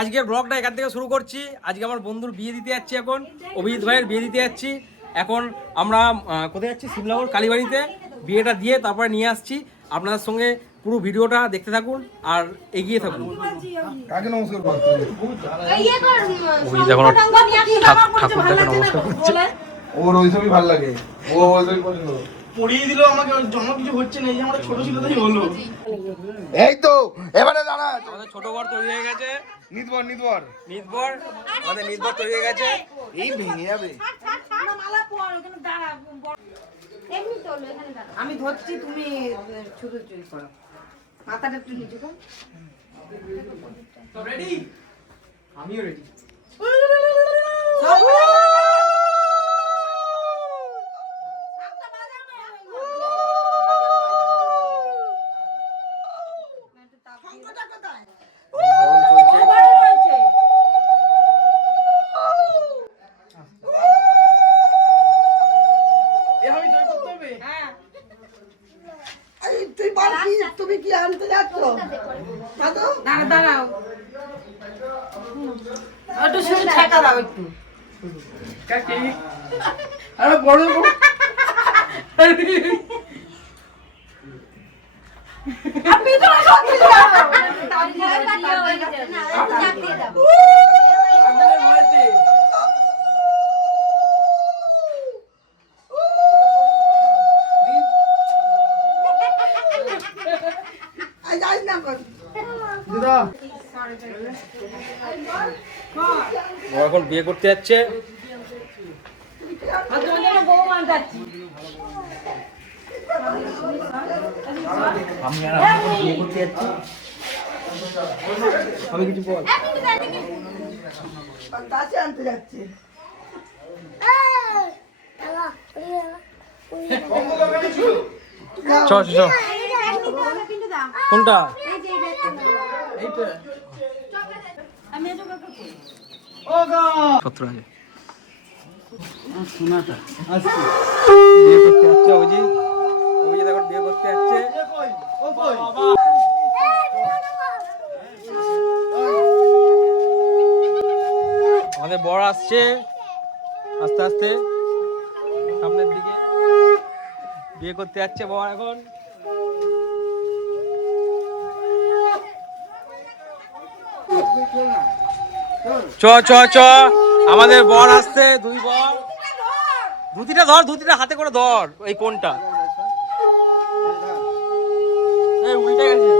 আজকের ব্লগটা এখান থেকে শুরু করছি। আজকে আমার বন্ধুর বিয়ে দিতে যাচ্ছি, এখন অভিজিৎ ভাইয়ের বিয়ে দিতে যাচ্ছি। এখন আমরা কোথায় যাচ্ছি? শিমলাগড় কালীবাড়িতে বিয়েটা দিয়ে তারপরে নিয়ে আসছি। আপনাদের সঙ্গে পুরো ভিডিওটা দেখতে থাকুন আর এগিয়ে থাকুন। ওর ওই ছবি ভালো লাগে, ও ওই ছবি পছন্দ পড়িয়ে দিল আমাকে, জমা কিছু হচ্ছে না, এই যে আমরা ছোট ছিল তাই হলো। এই তো এবারে দাঁড়া, আমাদের ছোট বর তৈরি হয়ে গেছে। নিতবর আমাদের নিতবর তৈরি হয়ে গেছে। এই ভেঙে যাবে। আমি ধরছি, তুমি শুধু চুরি করো, মাথাটা একটু নিচু করো। রেডি? আমিও রেডি। তুমি কি আনতে যাচ্ছ? দাঁড়াও, একটু শুধু ছেঁকা দাও একটু। আরে বড় আপনি তো সত্যি দাও। ও এখন বিয়ে করতে যাচ্ছে। আমি আর বিয়ে করতে যাচ্ছি। আমি কিছু বল। আনতে যাচ্ছে। চ কোনটা? সত্তর হাজার বিয়ে করতে যাচ্ছে অভিজিৎ। অভিজিৎ এখন বিয়ে করতে যাচ্ছে। আমাদের বর আসছে আস্তে আস্তে সামনের দিকে। বিয়ে করতে যাচ্ছে বর এখন। চ চ চ আমাদের বর আসছে। দুই বর, ধুতিটা ধর, ধুতিটা হাতে করে ধর। এই কোনটা? এই উল্টে গেছে।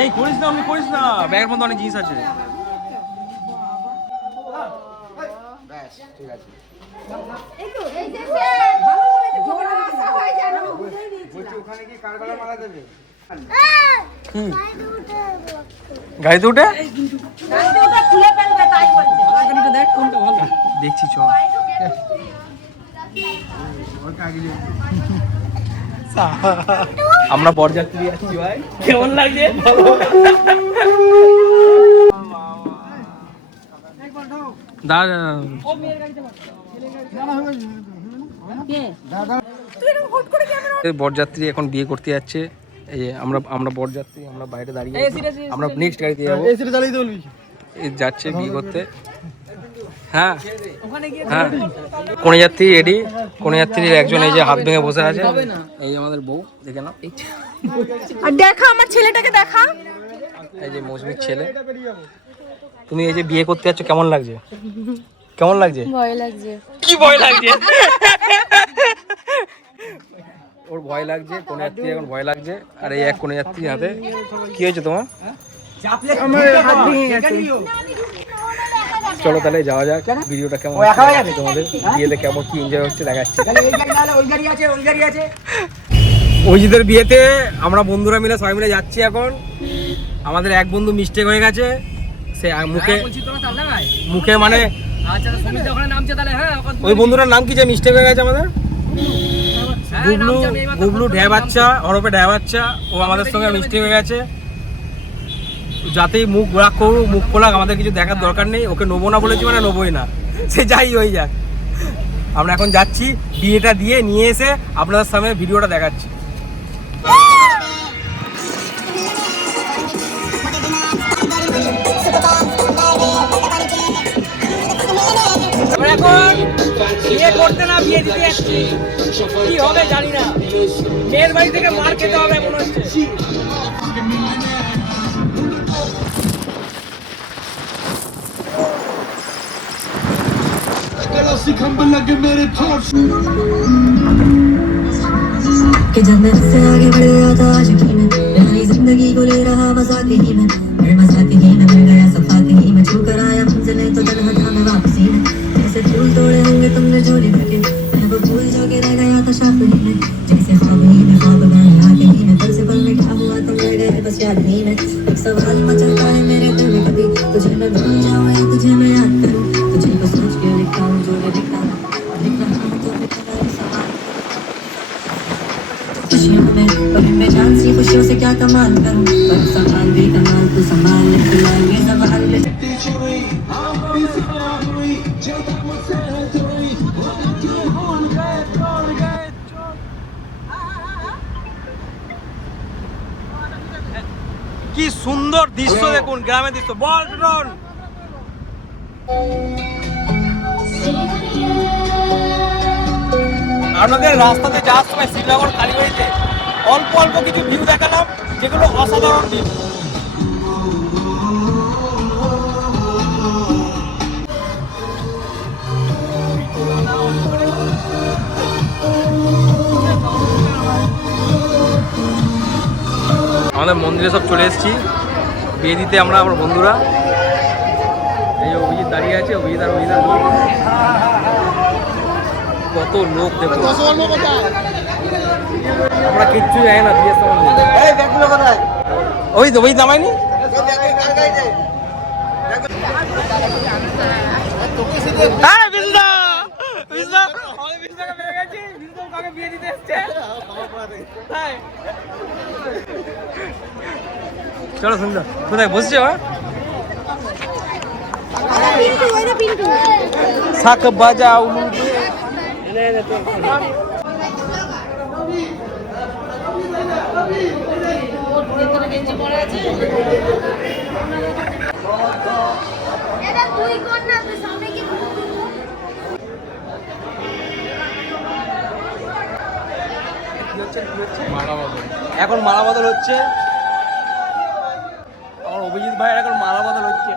এই করিস না, আমি করিস না, ব্যাগের মধ্যে অনেক জিনিস আছে। গাড়িতে উঠে দেখছি চ। আমরা বরযাত্রী আসছি ভাই, কেমন লাগছে? বরযাত্রী এখন বিয়ে করতে যাচ্ছে। এই আমরা বরযাত্রী, আমরা বাইরে দাঁড়িয়ে, আমরা নেক্সট গাড়িতে যাবো। যাচ্ছে বিয়ে করতে। হ্যাঁ হ্যাঁ, কনেযাত্রী রেডি। কনেযাত্রীর একজন এই যে হাত ভেঙে বসে আছে, এই আমাদের বউ। দেখে নাও, দেখা আমার ছেলেটাকে দেখা। এই যে মৌসুমীর ছেলে। তুমি এই যে বিয়ে করতে যাচ্ছ, কেমন লাগছে? কেমন লাগছে? ভয় লাগছে। কি ভয় লাগছে? ওর ভয় লাগছে, কনেযাত্রী এখন ভয় লাগছে। আর এই এক কনেযাত্রী হাতে কি হয়েছে তোমার? চলো তাহলে যাওয়া যাক। ভিডিওটা কেমন তোমাদের বিয়েতে কেমন কি এনজয় হচ্ছে দেখাচ্ছি। অভিজিতের বিয়েতে আমরা বন্ধুরা মিলে সবাই মিলে যাচ্ছি এখন। আমাদের এক বন্ধু মিস্টেক হয়ে গেছে, সে মুখে মানে ওই বন্ধুটার নাম কি যে মিস্টেক হয়ে গেছে আমাদের? গুবলু ঢ্যা বাচ্চা, ওরফে ঢ্যা বাচ্চা। ও আমাদের সঙ্গে মিস্টেক হয়ে গেছে। যাতেই মুখ রাগ করুক, মুখ খোলাক, আমাদের কিছু দেখার দরকার নেই। ওকে নেবো না বলেছি মানে নেবোই না, সে যাই হয়ে যাক। আমরা এখন যাচ্ছি, বিয়েটা দিয়ে নিয়ে এসে আপনাদের সামনে ভিডিওটা দেখাচ্ছি। করতে না বিয়ে দিতে যাচ্ছি, কি হবে জানি না, মেয়ের বাড়ি থেকে মার খেতে হবে মনে হচ্ছে। कि जन्नत से आगे बढ़ गया था आशिकी में, नई जिंदगी को ले रहा मजाक ही में, फिर मजाक ही में मिल गया सफाक ही में, छू कर आया मंजिलें तो दर हटा में वापसी में, जैसे फूल तोड़े होंगे तुमने झोली भर के, मैं वो फूल जो के रह गया था शाप ही में, जैसे ख्वाब ही में ख्वाब गाए आके ही में, पल से पल में क्या हुआ तुम रह गए बस याद ही में। एक सवाल मचलता है मेरे दिल में कभी, तुझे मैं भूल जाऊं या तुझे मैं याद करूं, तुझे को सोच के लिखता हूं जो मैं लिखता हूं, लिख रहा हूं तो मेरा सवाल खुशियों में, पर मैं जान सी खुशियों से क्या कमाल करूं, पर संभाल भी कमाल तू संभाल ले, खिलाएंगे सवाल ले। কি সুন্দর দৃশ্য দেখুন, গ্রামের দৃশ্য। বল ড্রোন। আপনাদের রাস্তাতে যাওয়ার সময় শ্রীনগর কালীবাড়িতে অল্প অল্প কিছু ভিউ দেখালাম, যেগুলো অসাধারণ ভিউ। আমাদের মন্দিরে সব চলে এসেছি বিয়ে দিতে আমরা, আমার বন্ধুরা। এই অভিজিৎ দাঁড়িয়ে আছে, অভিজিৎ আর অভিজিৎ লোক, কত লোক দেখো। আমরা কিচ্ছু জানি না বিয়ে সম্বন্ধে। ওই তো ওই নামাইনি। চলো সুন্দর, কোথায় বসছে? শাক বাজাও এখন মালা বদল হচ্ছে, আমার অভিজিৎ ভাইয়ের এখন মালা বদল হচ্ছে।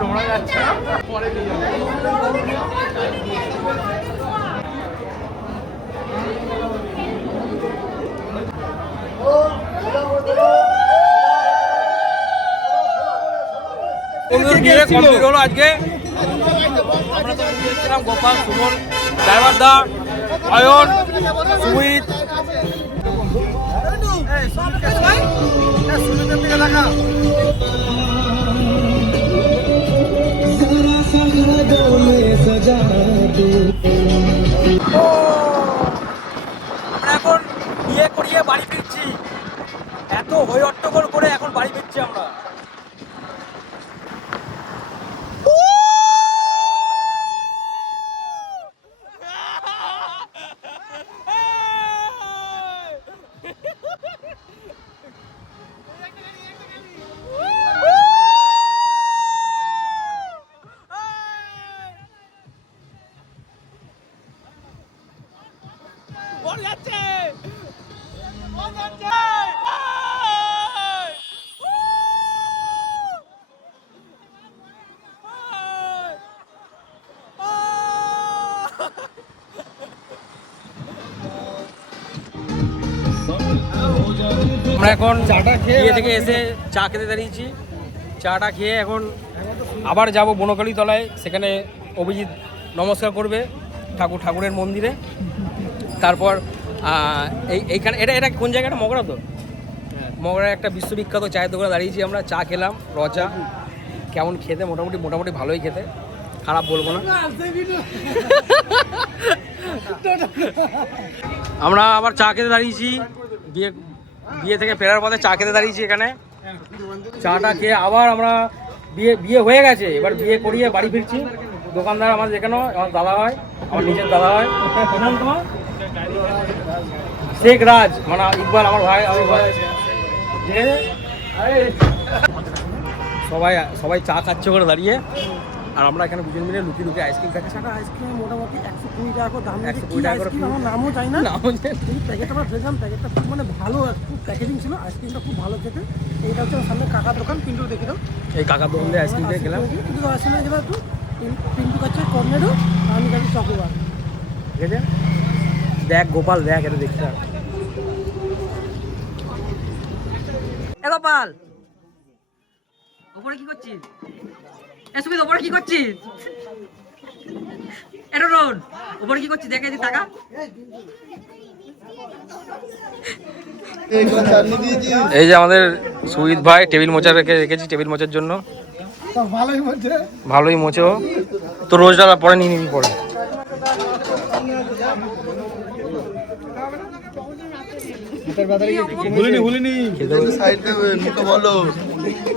তোমরা যাচ্ছ পরে নিয়ে যাবো। বিয়ে কমপ্লিট হলো আজকে। আমরা তো গিয়েছিলাম গোপাল, সুমন, ড্রাইভার দা, অয়ন, সুমিত। আমরা এখন বিয়ে করিয়ে বাড়ি ফিরছি, এত হই হট্টগোল করে এখন বাড়ি ফিরছি আমরা। আমরা এখন বিয়ে থেকে এসে চা খেতে দাঁড়িয়েছি। চাটা খেয়ে এখন আবার যাব বনকালী তলায়, সেখানে অভিজিৎ নমস্কার করবে ঠাকুরের মন্দিরে। তারপর এইখানে এটা কোন জায়গাটা? মগরা তো, মগরার একটা বিশ্ববিখ্যাত চায়ের দোকানে দাঁড়িয়েছি আমরা। চা খেলাম, চা কেমন খেতে? মোটামুটি ভালোই খেতে, খারাপ বলবো না। আমরা আবার চা খেতে দাঁড়িয়েছি, বিয়ে থেকে ফেরার পথে চা খেতে দাঁড়িয়েছি এখানে। চাটা খেয়ে আবার আমরা বিয়ে হয়ে গেছে, এবার বিয়ে করিয়ে বাড়ি ফিরছি। দোকানদার আমার যেখানেও আমার দাদা হয়, আমার নিজের দাদা হয়। কি নাম তোমার? শেখ রাজ, মানে ইকবাল আমার ভাই। ঠিক আছে, সবাই চা খাচ্ছে করে দাঁড়িয়ে, আর আমরা এখানে দুজন মিলে লুকিয়ে লুকিয়ে আইসক্রিম খাচ্ছি। আইসক্রিম মোটামুটি 120 টাকা করে দাম। 120 টাকা করে আমার নামও চাই না, নামও চাই না। কিন্তু প্যাকেট আমরা খেলাম, প্যাকেটটা খুব মানে ভালো, খুব প্যাকেজিং ছিল, আইসক্রিমটা খুব ভালো খেতে। এইটা হচ্ছে সামনে কাকা দোকান, পিন্টু দেখে দাও। এই কাকার দোকান দিয়ে আইসক্রিম খেয়ে গেলাম। কিন্তু আইসক্রিম খেলাম একটু, পিন্টু খাচ্ছে কর্নেডো, আমি খাচ্ছি চকোবার। ঠিক আছে, দেখ গোপাল, দেখ এটা দেখতে। গোপাল, ওপরে কি করছিস? সুমিত, ওপরে কি করছিস? এটা রোড, ওপরে কি করছিস? দেখে টাকা। এই যে আমাদের সুমিত ভাই টেবিল মোচা রেখেছি, টেবিল মোচার জন্য। ভালোই মোচে ও তো, রোজ ডালা পরে নিয়ে নিবি পরে।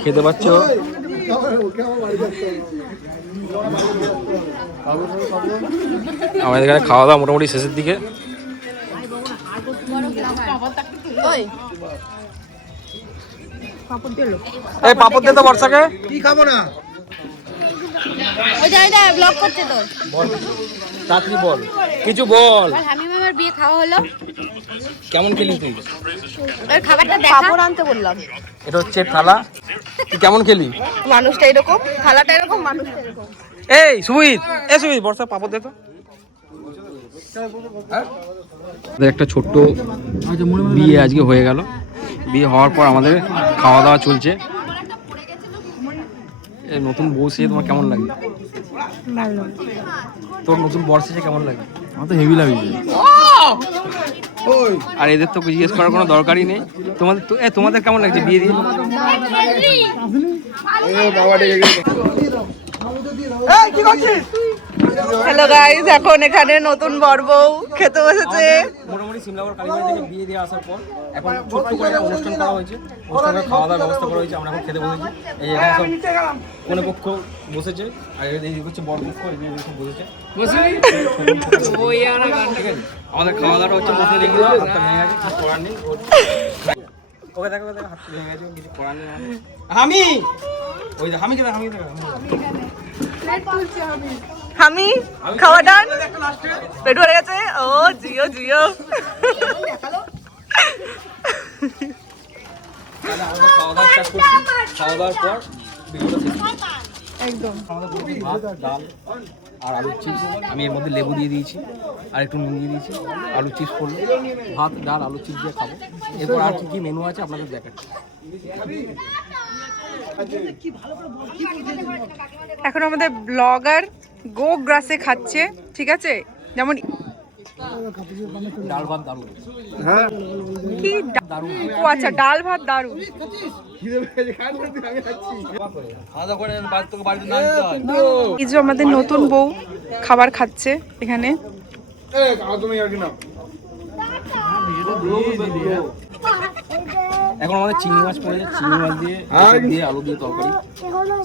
খেতে পাচ্ছ? আমাদের এখানে খাওয়া দাওয়া মোটামুটি শেষের দিকে। এই পাপড় দে তো বর্ষাকে। কি খাবো না? ব্লগ করতে তোর বল, তাড়াতাড়ি বল, কিছু বল। হামি মামার বিয়ে খাওয়া হলো, কেমন খেলি তুই? ওই খাবারটা দেখা, কাপড় আনতে বললাম। এটা হচ্ছে থালা, তুই কেমন খেলি? মানুষটা এরকম, থালাটা এরকম, মানুষটা এরকম। এই সুমিত, সুমিত বর্ষা পাপড় দে তো। একটা ছোট্ট বিয়ে আজকে হয়ে গেল। বিয়ে হওয়ার পর আমাদের খাওয়া দাওয়া চলছে। নতুন বউ সে তোমার কেমন লাগে? ভালো। তোর নতুন বর সে কেমন লাগে? আমার তো হেভি লাগছে। আর এদের তো জিজ্ঞেস করার কোনো দরকারই নেই। তোমাদের কেমন লাগছে বিয়ে দিয়ে? হ্যালো গাইস, এখন এখানে নতুন বর বউ খেতে বসেছে। মোটামুটি সিমলাগড় কালীবাড়ি থেকে বিয়ে দিয়ে আসার পর এখন ছোট্ট করে একটা অনুষ্ঠান করা হয়েছে। অনুষ্ঠানে খাওয়া দাওয়ার ব্যবস্থা করা হয়েছে। আমরা এখন খেতে বসেছি। এই এখানে সব কোনে পক্ষ বসেছে, আর এই হচ্ছে বর পক্ষ, এই সব বসেছে। ঠিক আছে, আমাদের খাওয়া দাওয়াটা হচ্ছে বসে দেখলো, হাতটা ভেঙে গেছে, কিছু করার নেই। ওকে দেখো, হাতটা ভেঙে গেছে, কিছু করার নেই। আমি ওই হামিকে দেখ, হামিকে দেখ। আমি খাওয়া ডান, পেট ভরে গেছে। ও জিও জিও। তাহলে আমাদের খাওয়া দাওয়া স্টার্ট করছি। খাওয়া দাওয়ার পর ভিডিওটা শেষ একদম। আমাদের ভাত, ডাল আর আলুর চিপস। আমি এর মধ্যে লেবু দিয়ে দিয়েছি আর একটু নুন দিয়ে দিয়েছি। আলুর চিপস করলো, ভাত ডাল আলুর চিপস দিয়ে খাবো। এরপর আর কি কি মেনু আছে আপনাদের দেখাচ্ছি। এখন আমাদের ব্লগার গো গ্রাসে খাচ্ছে, ঠিক আছে? যেমন ডাল ভাত দারুণ। কি ও আচ্ছা, ডাল ভাত দারুণ। এই যে আমাদের নতুন বউ খাবার খাচ্ছে এখানে। এখন আমাদের চিংড়ি মাছ পড়েছে, চিংড়ি মাছ দিয়ে দিয়ে আলু দিয়ে তরকারি।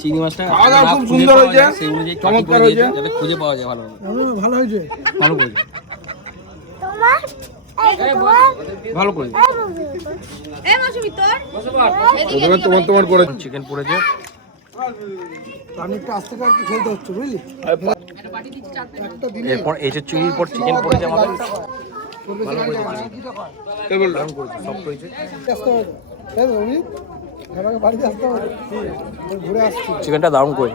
চিংড়ি মাছটা খুব সুন্দর হয়েছে, সেই অনুযায়ী চমৎকার হয়েছে, যাতে খুঁজে পাওয়া যায় ভালো ভালো হয়েছে, ভালো করেছে, ভালো করেছে। তোমার করে চিকেন পড়েছে। আমি একটু আস্তে করে কি খেলতে হচ্ছে, বুঝলি? এরপর এই যে চিংড়ির পর চিকেন পড়েছে আমাদের। ভালো করেছে, দারুণ করেছে, সব করেছে। চিকেনটা দারুণ করে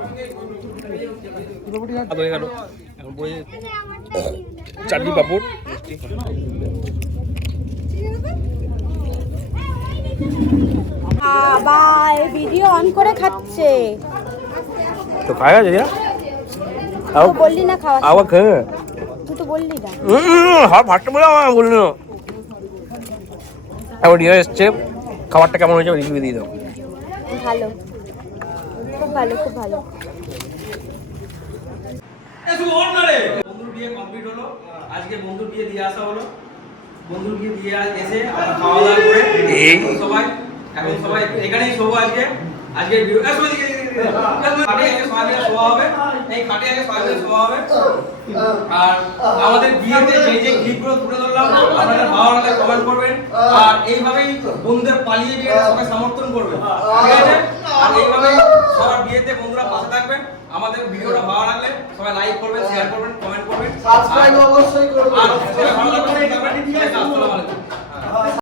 হয়ে গেল। এখন বই চাটনি পাপড় বাবা ভিডিও অন করে খাচ্ছে, তো খায় আছে বললি না খাওয়া, আবার খেয়ে তুই তো বললি না। ভাতটা বলে আমার বললি না। এখন রিয়া এসছে, খাবারটা কেমন হয়েছে রিভিউ দিয়ে দাও। ভালো, খুব ভালো, খুব ভালো। বন্ধুর বিয়ে কমপ্লিট হলো, আজকে বন্ধুর বিয়ে দিয়ে আসা হলো। বন্ধুর বিয়ে দিয়ে এসে আমরা খাওয়া দাওয়া করে সবাই এখন সবাই এখানেই শোবো আজকে। আজকে ভিডিও খাটে আগে সবাই শোয়া হবে, এই খাটে আগে সবাই শোয়া হবে। আর আমাদের বিয়েতে যে যে ক্লিপগুলো তুলে ধরলাম আপনারা ভালো লাগলে কমেন্ট করবেন, আর এইভাবেই বন্ধুদের পালিয়ে বিয়েটা সবাই সমর্থন করবেন, ঠিক আছে? আর এইভাবেই সবার বিয়েতে বন্ধুরা পাশে থাকবেন। আমাদের ভিডিওটা ভালো লাগলে সবাই লাইক করবেন, শেয়ার করবেন, কমেন্ট করবেন, সাবস্ক্রাইব অবশ্যই করবেন। আর সবাই ভালো থাকবেন, ঠিক আছে? আসসালামু আলাইকুম।